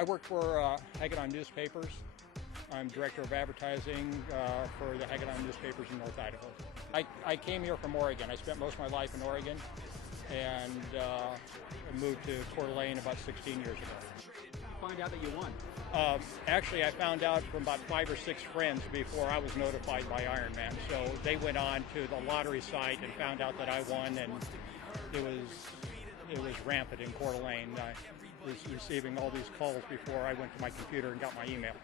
I work for Hagedon Newspapers. I'm director of advertising for the Hagedon Newspapers in North Idaho. I came here from Oregon. I spent most of my life in Oregon and moved to Coeur d'Alene about 16 years ago. Find out that you won? Actually, I found out from about 5 or 6 friends before I was notified by Ironman. So they went on to the lottery site and found out that I won, and it was rampant in Coeur d'Alene. I was receiving all these calls before I went to my computer and got my email.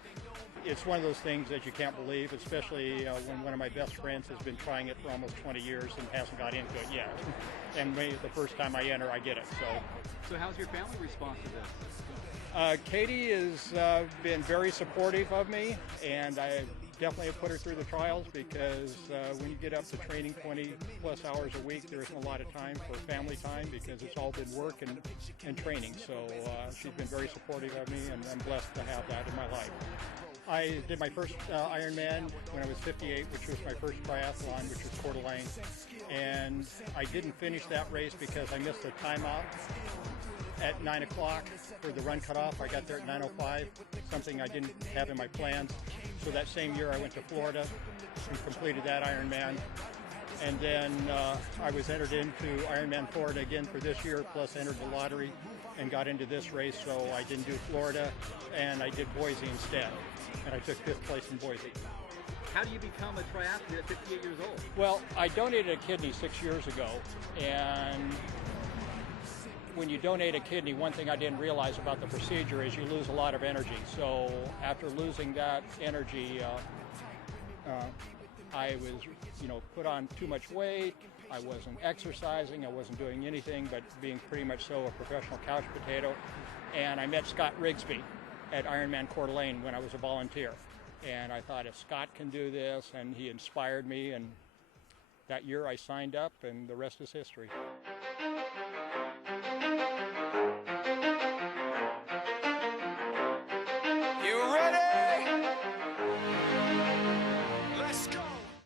It's one of those things that you can't believe, especially when one of my best friends has been trying it for almost 20 years and hasn't got into it yet. And maybe the first time I enter, I get it. So how's your family response to this? Katie has been very supportive of me, and I definitely have put her through the trials because when you get up to training 20 plus hours a week, there isn't a lot of time for family time because it's all been work and training. So she's been very supportive of me, and I'm blessed to have that in my life. I did my first Ironman when I was 58, which was my first triathlon, which was Coeur d'Alene, and I didn't finish that race because I missed a timeout at 9 o'clock for the run cutoff. I got there at 9:05, something I didn't have in my plans. So that same year I went to Florida and completed that Ironman. And then I was entered into Ironman Florida again for this year, plus entered the lottery and got into this race. So I didn't do Florida, and I did Boise instead. And I took 5th place in Boise. How do you become a triathlete at 58 years old? Well, I donated a kidney 6 years ago, and when you donate a kidney, one thing I didn't realize about the procedure is you lose a lot of energy. So after losing that energy, I was, put on too much weight. I wasn't exercising. I wasn't doing anything but being pretty much so a professional couch potato. And I met Scott Rigsby at Ironman Coeur d'Alene when I was a volunteer. And I thought, if Scott can do this, and he inspired me. And that year I signed up, and the rest is history.